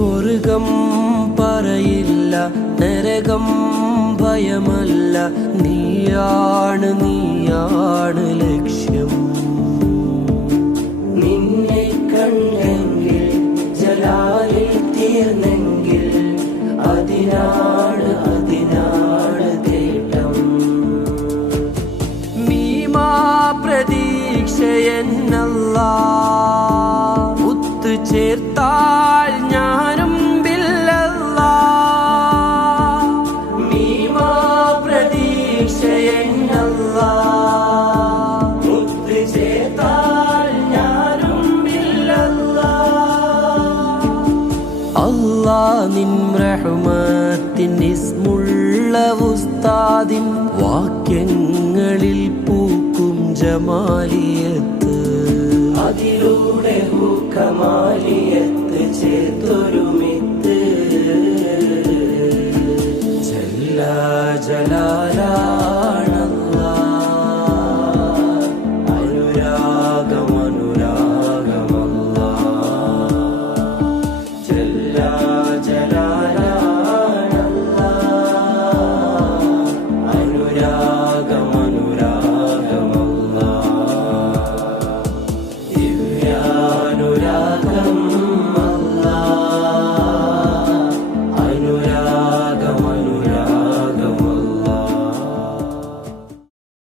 സ്വർഗം പറയില്ല നരകം ഭയമല്ല. നീയാണ് നീയാണ് ലക്ഷ്യം. നിന്നെ കണ്ടെങ്കിൽ ജലാലിൽ തീർന്നെങ്കിൽ അതിനാണ് അതിനാണ് തേട്ടം. മീമാ പ്രതീക്ഷയെന്നല്ല ഒത്തു വാക്യങ്ങളിൽ പൂക്കും ജമാലിയത്ത് അതിലൂടെ ഹൂക്കമാലിയത്ത് ചേർത്തൊരുമിത്ത് ജലാ ജലാലാ